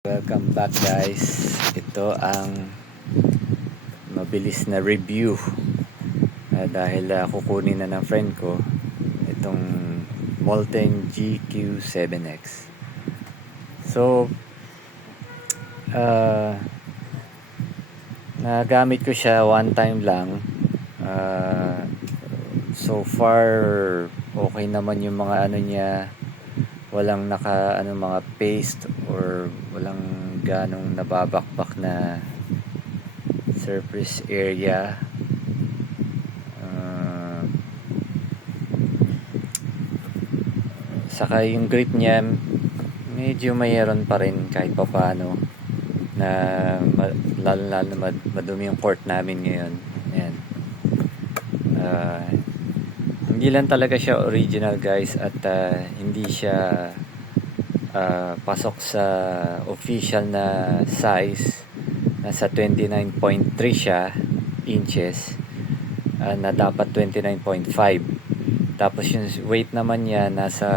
Welcome back guys. Ito ang mabilis na review dahil kukunin na ng friend ko itong Molten GQ7X. So nagamit ko siya one time lang. So far okay naman yung mga ano niya, walang mga paste or walang ganong nababakbak na surface area. Saka yung grip niya medyo mayroon pa rin kahit papaano, na lalo na madumi yung court namin ngayon. Ayan. Hindi lang talaga siya original guys, at hindi siya pasok sa official na size. Nasa 29.3 siya inches, na dapat 29.5. Tapos yung weight naman niya nasa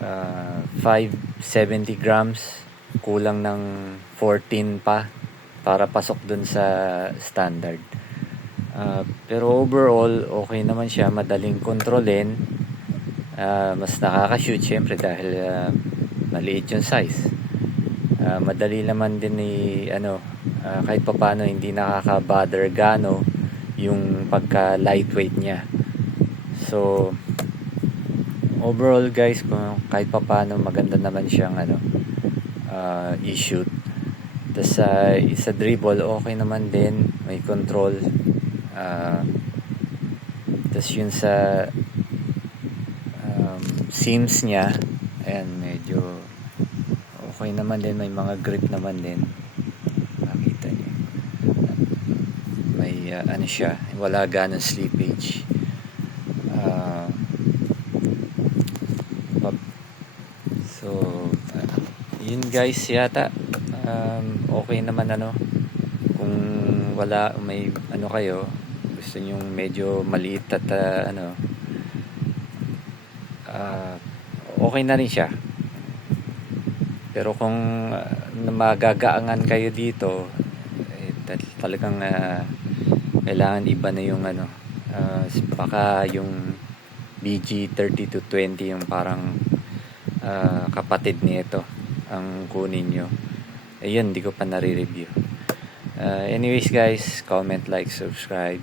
570 grams, kulang ng 14 pa para pasok dun sa standard. Pero overall okay naman siya, madaling kontrolin. Mas nakaka-shoot syempre dahil maliit yung size. Madali naman din kahit papaano hindi nakaka-bother gano yung pagka lightweight niya. So overall guys, kung kahit papaano maganda naman siyang i-shoot. Tas sa dribble okay naman din, may control. Tas yun sa seams niya, ayan, medyo okay naman din, may mga grip naman din. Makita niyo may siya, wala ganong slippage. So yun guys, yata okay naman. Kung may kayo, gusto nyo medyo maliit at okay na rin siya. Pero kung magagaangan kayo dito, talagang kailangan iba na yung baka yung BG3220 yung parang kapatid nito ang kunin nyo. Ayun, hindi ko pa nare-review. Anyways guys, comment, like, subscribe.